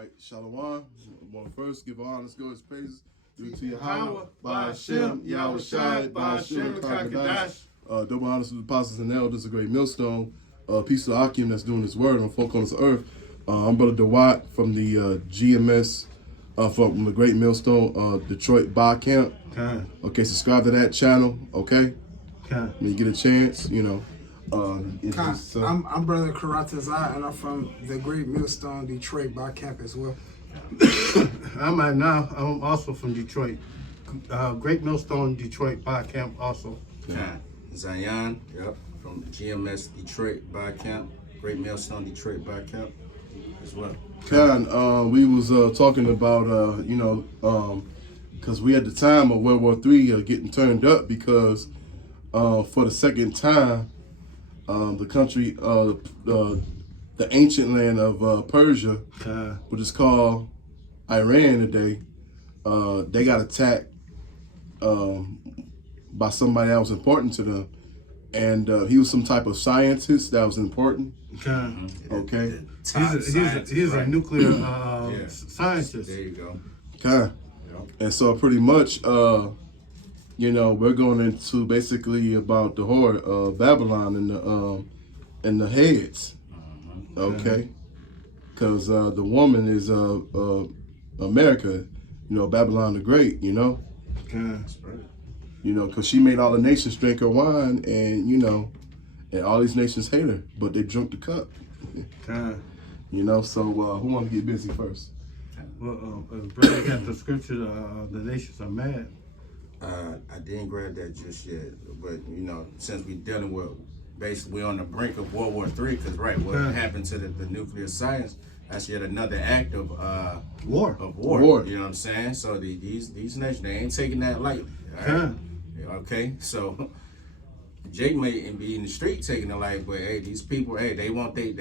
right, Shalom. I want to first give honor, glory, praises due to Yahweh, by Hashem, Yahweh Shai, by Hashem, Kakadash. Double honors to the apostles and elders, a great millstone. Peace to Akim that's doing his word on four corners of earth. I'm Brother DeWatt from the GMS, from the Great Millstone, Detroit Bar Camp. Okay, subscribe to that channel, okay? When you get a chance, you know. I'm Brother Karatazai, and I'm from the Great Millstone, Detroit Bar Camp as well. I'm also from Detroit. Great Millstone, Detroit Bar Camp also. Zion, from GMS Detroit Bar Camp, Great Millstone Detroit Bar Camp as well. We was talking about, because we at the time of World War III getting turned up because for the second time, the country, the ancient land of Persia, which is called Iran today, they got attacked by somebody that was important to them. And he was some type of scientist that was important. Okay. He's a nuclear scientist. There you go. Okay. And so pretty much, we're going into basically about the whore of Babylon and the heads. Okay. Because the woman is America, Babylon the Great, That's right. Because she made all the nations drink her wine, and and all these nations hate her, but they drunk the cup. So who want to get busy first? Well, brother got the scripture, the nations are mad. I didn't grab that just yet, but since we're dealing with, basically we're on the brink of World War III, because what happened to the nuclear science, that's yet another act of war. You know what I'm saying? So these nations, they ain't taking that lightly. Right? Okay, so Jake may be in the street taking it light, but hey, these people, they want they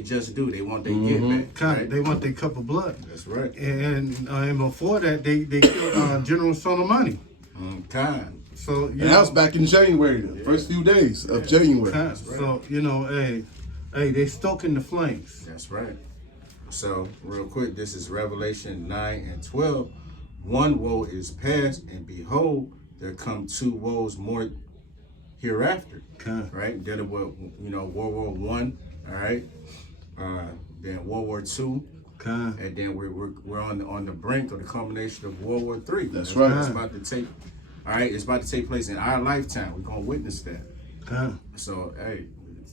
just do, they want they get back. Right? They want their cup of blood. That's right. And before that, they killed General Soleimani. So and that was back in January, the first few days of January. Right. So they stoking the flames. That's right. So real quick, this is Revelation 9:12. One woe is past, and behold, there come two woes more hereafter. Right? Dealing with World War I. All right. Then World War II. And then we're on the brink of the culmination of World War III. That's right. It's about to take. All right, it's about to take place in our lifetime. We're gonna witness that. So hey,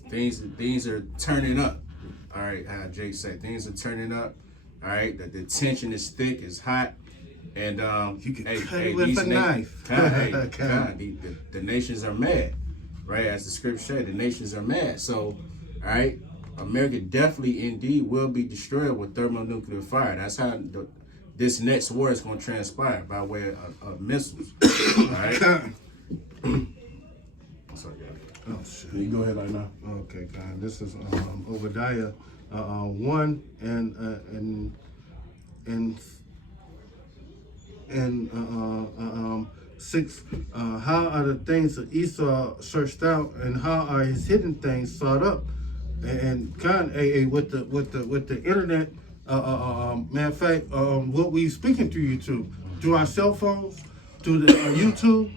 things are turning up. All right, Jake said things are turning up. All right, the tension is thick, it's hot, and you can cut it with a knife. The nations are mad, right? As the scripture said, the nations are mad. So, all right, America definitely, indeed, will be destroyed with thermonuclear fire. That's how this next war is going to transpire, by way of missiles. All right. Sorry, guys. Oh shit. You go ahead right now. Okay, God. This is Obadiah 1 and 6. How are the things of Esau searched out, and how are his hidden things sought up? And kind with the internet. Matter of fact, what we speaking to you through our cell phones, through the YouTube,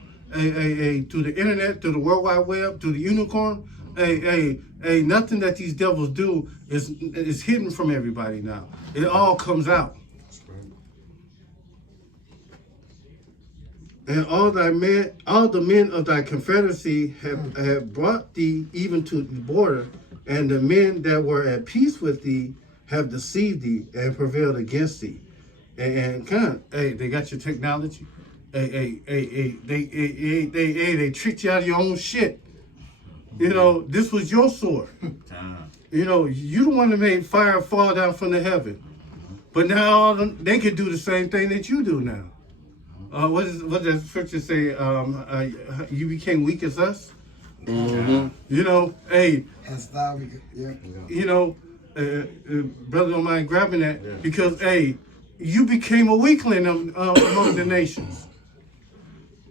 through the internet, through the World Wide Web, through the unicorn, nothing that these devils do is hidden from everybody now. It all comes out. And all the men of thy confederacy have brought thee even to the border, and the men that were at peace with thee have deceived thee and prevailed against thee. And they got your technology. They tricked you out of your own shit. This was your sword. You the one that made fire fall down from the heaven. But now they can do the same thing that you do now. What does the scripture say? You became weak as us. As thou, brother don't mind grabbing that because you became a weakling among the nations.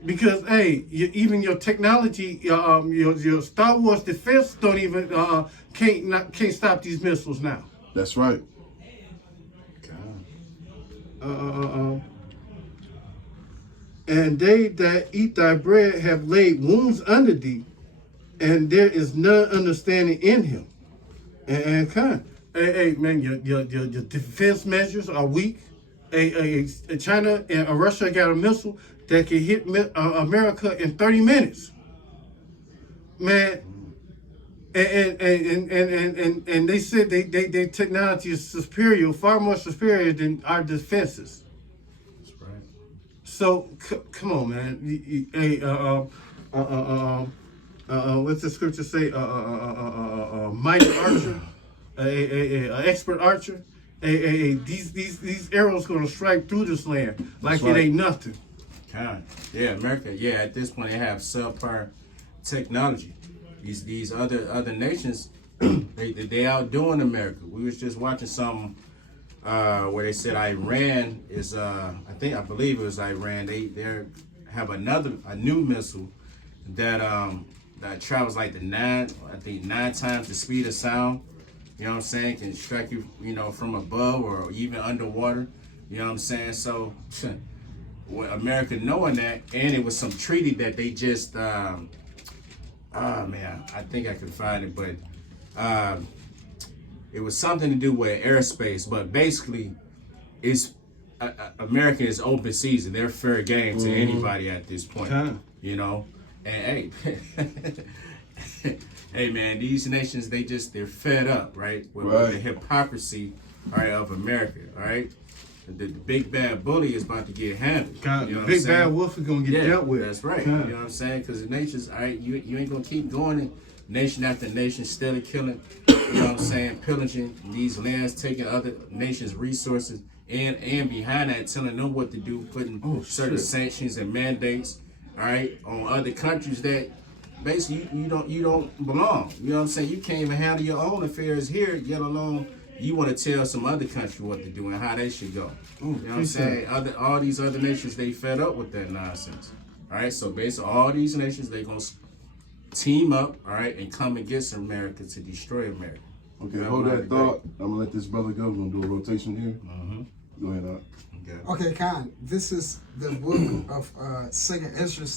Because even your technology, your Star Wars defense don't even can't stop these missiles now. That's right. and they that eat thy bread have laid wounds under thee, and there is none understanding in him. And hey, man, your defense measures are weak. China and Russia got a missile that can hit America in 30 minutes. Man, and they said their technology is superior, far more superior than our defenses. That's right. So come on, man. Hey, what's the scripture say? Mighty archer, a expert archer. These arrows gonna strike through this land like it ain't nothing. Yeah, America. Yeah, at this point they have subpar technology. These other nations, they outdoing America. We was just watching something where they said Iran is I believe it was Iran. They have a new missile that travels like 9 times the speed of sound. You know what I'm saying? Can strike you, from above or even underwater. You know what I'm saying? So, America knowing that, and it was some treaty that they just, I think I can find it, but it was something to do with airspace. But basically, it's America is open season. They're fair game to anybody at this point. And hey. Hey man, these nations they're fed up, right? With the hypocrisy, all right, of America, all right? The big bad bully is about to get handled. The big bad wolf is gonna get dealt with. That's right. You know what I'm saying? Because the nations, all right, you ain't gonna keep going in nation after nation, steadily killing, you know what I'm saying, pillaging these lands, taking other nations' resources, and behind that telling them what to do, putting certain sanctions and mandates, all right, on other countries that basically you don't belong. You know what I'm saying? You can't even handle your own affairs here, yet alone you want to tell some other country what to do and how they should go. You know what I'm saying? All these other nations, they fed up with that nonsense. All right, so basically all these nations, they gonna team up, all right, and come against America to destroy America. Okay, hold that thought. I'm gonna let this brother go. We're gonna do a rotation here. Go ahead, Doc. Okay, Khan. This is the book of 2nd Ezra,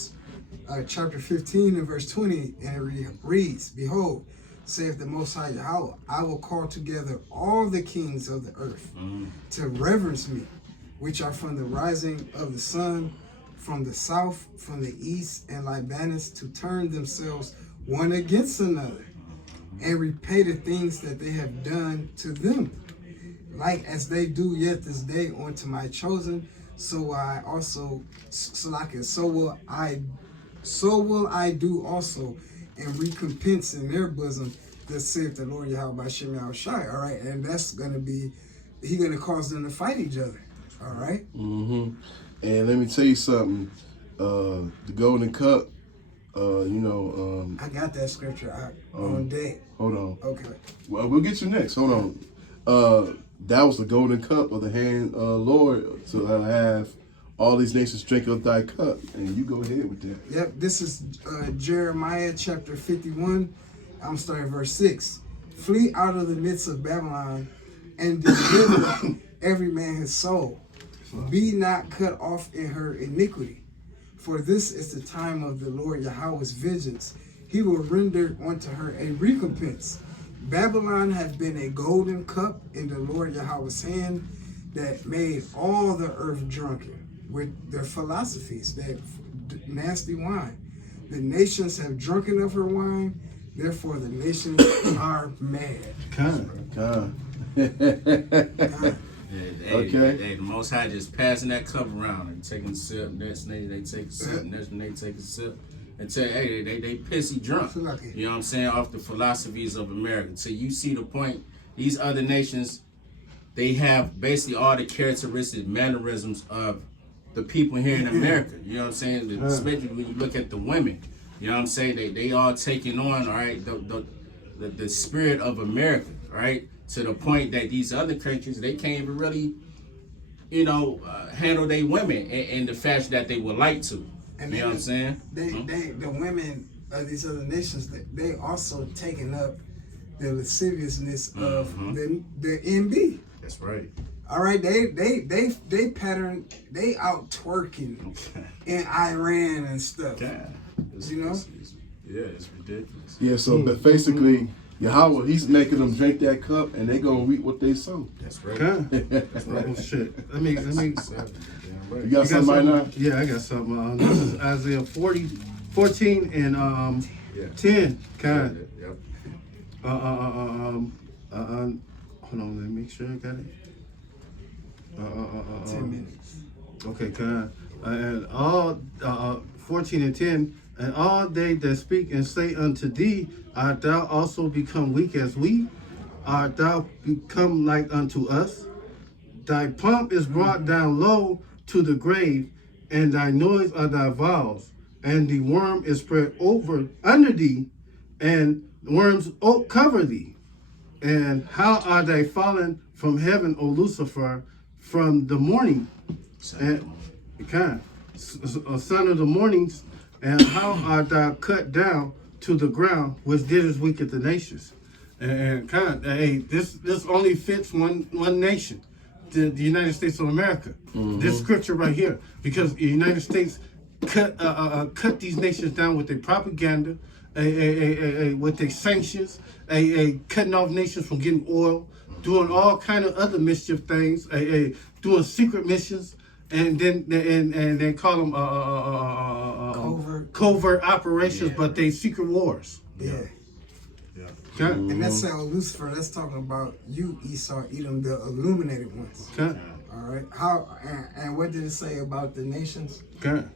chapter 15 and verse 20, and it reads, "Behold, saith the Most High Yahweh, I will call together all the kings of the earth to reverence me, which are from the rising of the sun, from the south, from the east, and Libanus, to turn themselves one against another, and repay the things that they have done to them, like as they do yet this day unto my chosen. So will I do also, and recompense in their bosom, that saith the Lord Yahweh by Shem Yahushai." All right, and that's gonna be, he gonna cause them to fight each other. All right. And let me tell you something. The Golden Cup. I got that scripture on deck. Hold on. Okay. Well, we'll get you next. Hold on. That was the Golden Cup of the hand, Lord, to have all these nations drink of thy cup. And you go ahead with that. Yep, this is Jeremiah chapter 51. I'm starting verse 6. "Flee out of the midst of Babylon and deliver every man his soul. Be not cut off in her iniquity. For this is the time of the Lord Yahweh's vengeance. He will render unto her a recompense. Babylon hath been a golden cup in the Lord Yahweh's hand, that made all the earth drunken with their philosophies, that nasty wine. The nations have drunken of her wine, therefore the nations are mad." The Most High just passing that cup around and taking a sip. Next nation they take a sip. Next one they take a sip. And tell you, hey, they pissy drunk. You know what I'm saying? Off the philosophies of America. So you see the point. These other nations, they have basically all the characteristics, mannerisms of the people here in America. You know what I'm saying? Especially when you look at the women. You know what I'm saying? They all taking on, all right, the spirit of America, right? To the point that these other countries, they can't even really, handle their women in the fashion that they would like to. And you know what I'm saying? The women of these other nations, they also taking up the lasciviousness of the NB. That's right. All right, they pattern, they out twerking in Iran and stuff. God. You know? It's ridiculous. Yeah, so but basically, Yahweh, he's making them drink that cup, and they gonna reap what they sow. That's right. That's right. Oh, shit. Let me. You You got something right now? Yeah, I got something. This is Isaiah 14 and 10. Kind. Yep. Hold on, let me make sure I got it. 10 minutes. Okay, kind. And all 14 and 10, and all they that speak and say unto thee, art thou also become weak as we? Art thou become like unto us? Thy pomp is brought down low to the grave, and thy noise are thy vows, and the worm is spread over under thee, and worms cover thee. And how are they fallen from heaven, O Lucifer, from the morning? And kind, son of the mornings, and how art thou cut down to the ground, which didst weaken the nations? And kind, hey, this only fits one nation, the United States of America. This scripture right here, because the United States cut these nations down with their propaganda, with their sanctions, cutting off nations from getting oil, doing all kind of other mischief things, doing secret missions, and then call them covert operations, but they secret wars. Yeah. Okay. And that's how Lucifer, that's talking about you, Esau, Edom, the illuminated ones. Okay. All right. How and what did it say about the nations? Okay.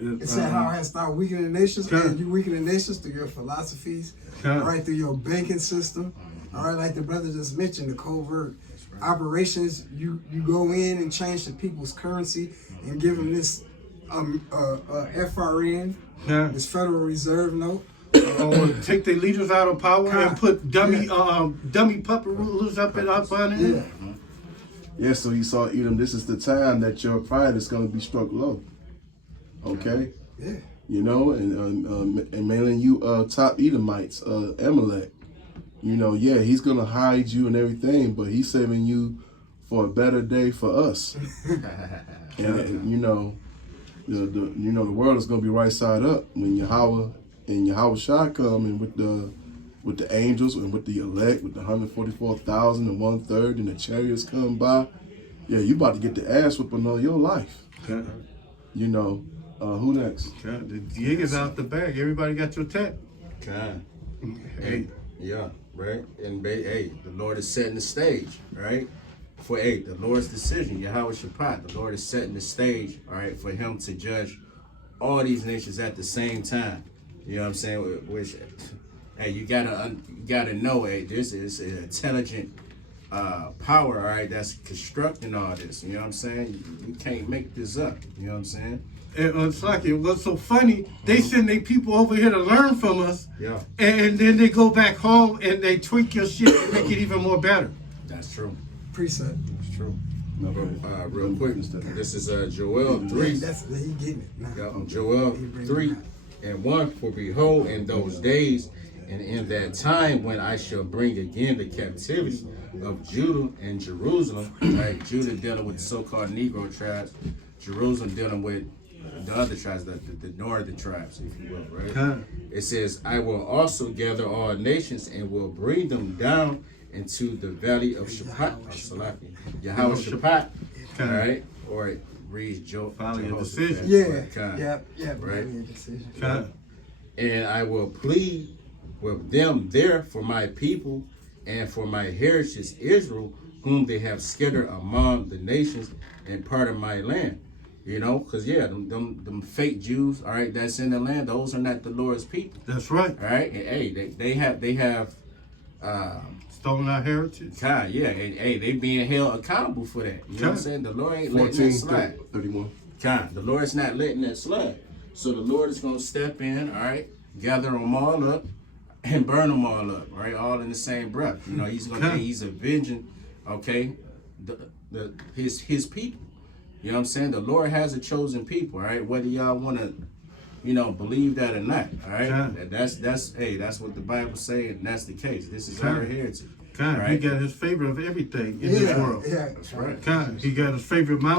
It said, how hast thou weakened the nations? Okay. And you weaken the nations through your philosophies, Okay. all right, through your banking system. All right, like the brother just mentioned, the covert operations. You go in and change the people's currency and give them this FRN, Yeah. this Federal Reserve note. Or take their leaders out of power and put dummy puppet rulers up on it. Yeah. Yeah, so he saw Edom, this is the time that your pride is going to be struck low. Okay? Yeah. You know, and mainly you top Edomites, Amalek. You know, yeah, he's going to hide you and everything, but he's saving you for a better day for us. And, you know, the world is going to be right side up when Yahweh and Yahweh Shah come and with the angels and with the elect, with the 144,000 and 1/3 and the chariots come by. Yeah, you about to get the ass whooping on your life. Okay. You know, who next? Okay. The jig is out the bag. Everybody got your tech. God. Hey. Yeah, right. And the Lord is setting the stage, right? For the Lord's decision, Yahweh Shaphat, the Lord is setting the stage, all right, for him to judge all these nations at the same time. You know what I'm saying? Which, you gotta know, this is an intelligent power, all right, that's constructing all this. You know what I'm saying? You can't make this up. You know what I'm saying? And it's like it was so funny. They send their people over here to learn from us. Yeah. And then they go back home and they tweak your shit and make it even more better. That's true. Preset. That's true. No, Real quick, this is Joel 3. That's he getting it now. Yeah, Joel 3 and 1. For behold, in those days and in that time when I shall bring again the captivity of Judah and Jerusalem, right? Judah dealing with the so-called Negro tribes, Jerusalem dealing with the other tribes, the northern tribes, if you will, right? Huh. It says, I will also gather all nations and will bring them down into the valley of Shaphat, Yahweh Shaphat, all right? Or it reads Finally a decision. Yeah. Right. Decision. Huh. And I will plead with them there for my people and for my heritage Israel, whom they have scattered among the nations and part of my land. You know, because them fake Jews, all right, that's in the land, those are not the Lord's people. That's right. All right, and they have Stolen our heritage. God, yeah, and they being held accountable for that. You know what I'm saying? The Lord ain't letting 14, that slide. 31. God, the Lord's not letting that slide. So the Lord is gonna step in, all right, gather them all up and burn them all up, right? All in the same breath. You know, he's avenging, okay, his people. You know what I'm saying? The Lord has a chosen people, all right? Whether y'all want to, believe that or not, all right? Yeah. That's what the Bible says, and that's the case. This is our heritage. God, he Right. got his favor of everything in this world. Yeah. That's right. God, he got his favorite mountain.